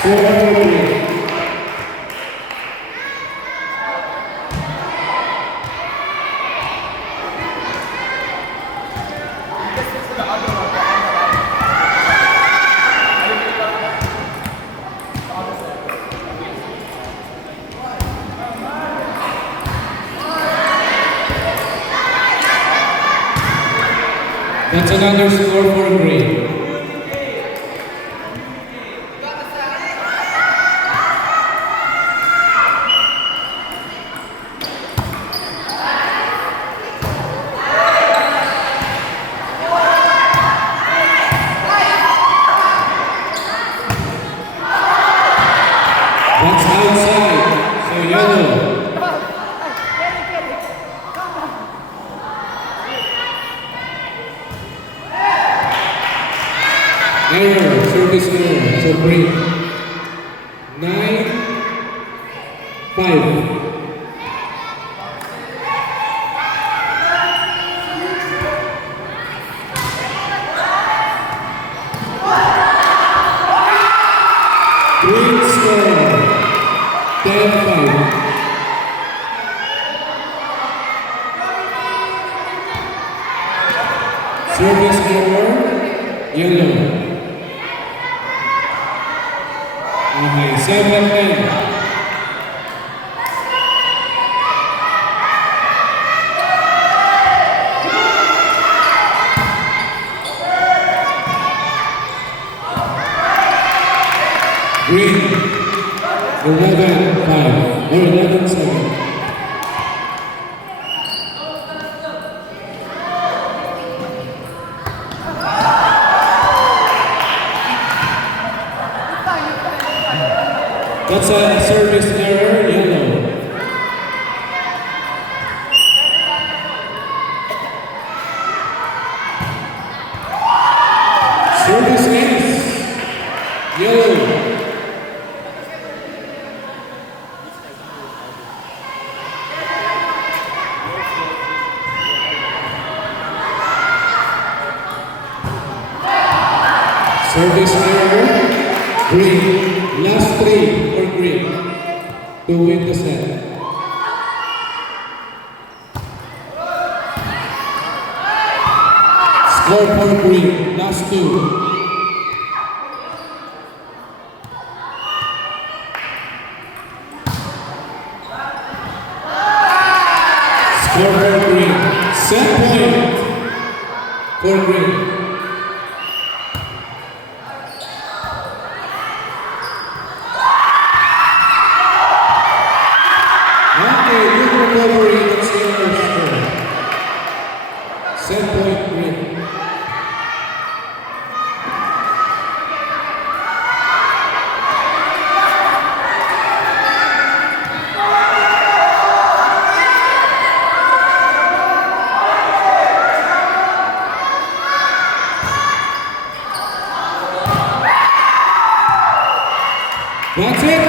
4-3. That's another score for green. That's outside, so yellow. Error, service error, so green. 9-5. Green score, 10-5. Service error, yellow. Okay, 7-10. Green, 11-5 or 11-7. That's a service error, yellow. Service ace, yellow. Service error, green. Last 3 for green to win the set. Score for green, last 2. Score for green, set point for green. Okay, good recovery, that's the other score. Set point green. That's it.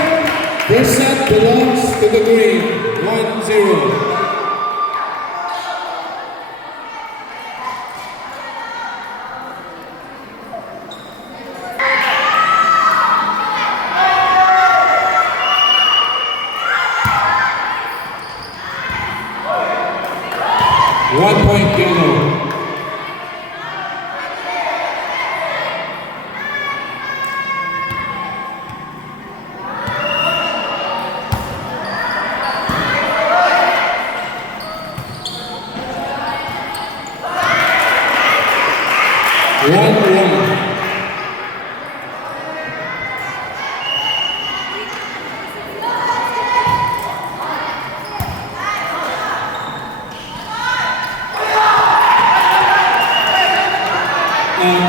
First set belongs to the green. 1-0. One point yellow.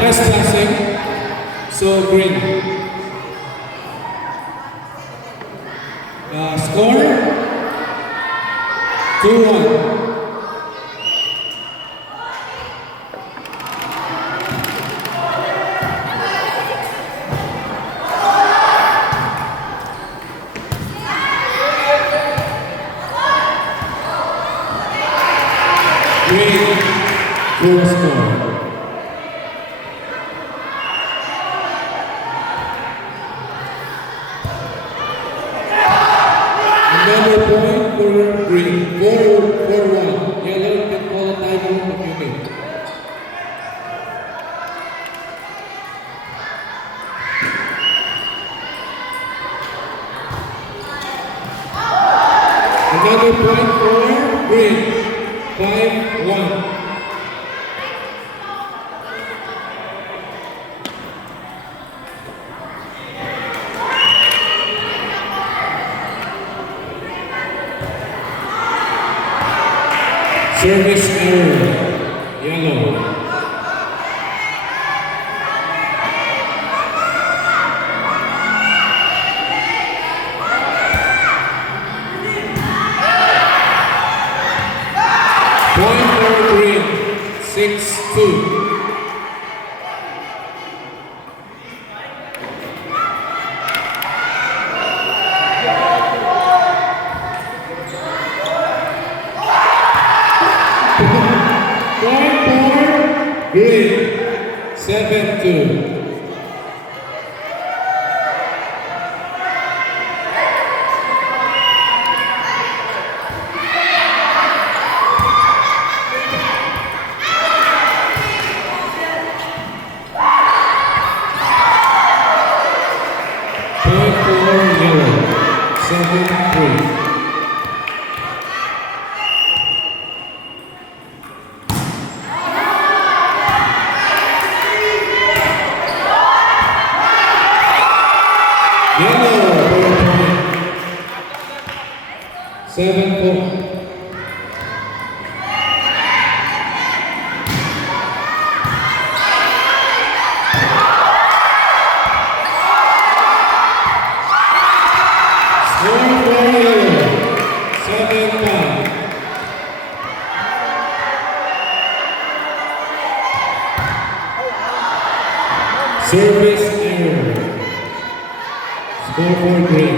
Trespassing, so green. Score 2-1. Green, full score. Another point for green. 5-1. Service error, yellow. Point for green, 6-2. Green, 7-2. Point for yellow, 7-3. Yellow for a point. 7-4. Score for yellow. 7-5. Service error. Score for green.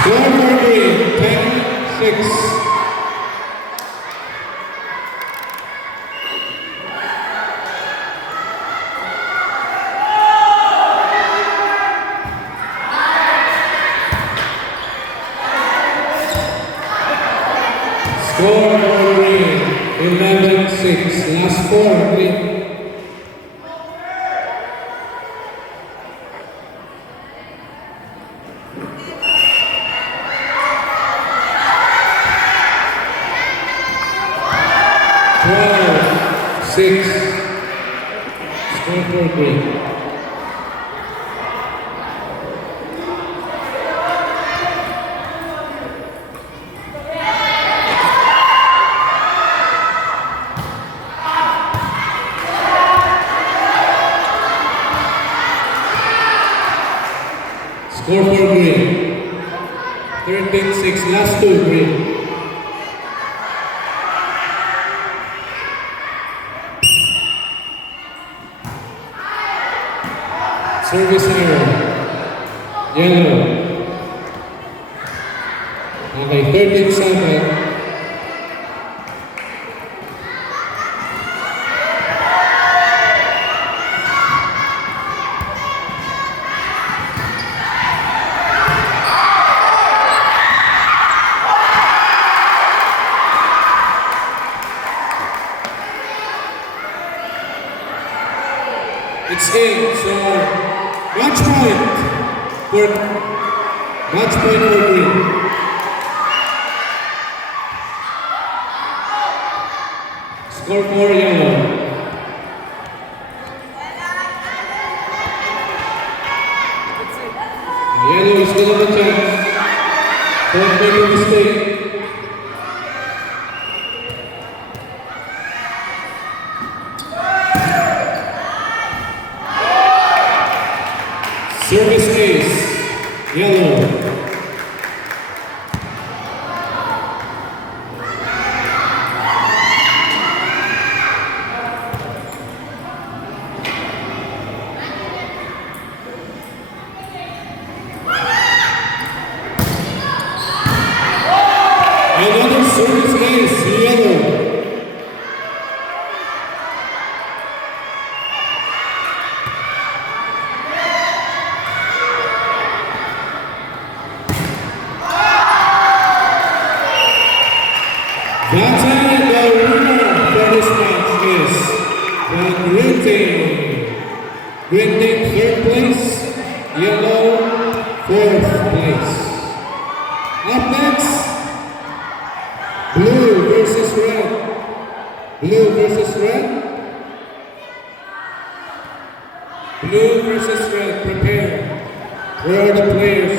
Score for green, 10-6. Score for green, 11-6. Last four, green. Six. Score for green. Score for green. 13-6. Last two, green. Service error. Yellow. Okay, 13-7. It's in, so match point for green. Score for yellow. Yellow is still on the chance. Don't make a mistake. Service ace, yellow. Another service ace, yellow. That's it. The winner for this match is the green team. Green team 3rd place, yellow 4th place. Up next, blue versus red. Blue versus red. Blue versus red. Prepare. Where are the players?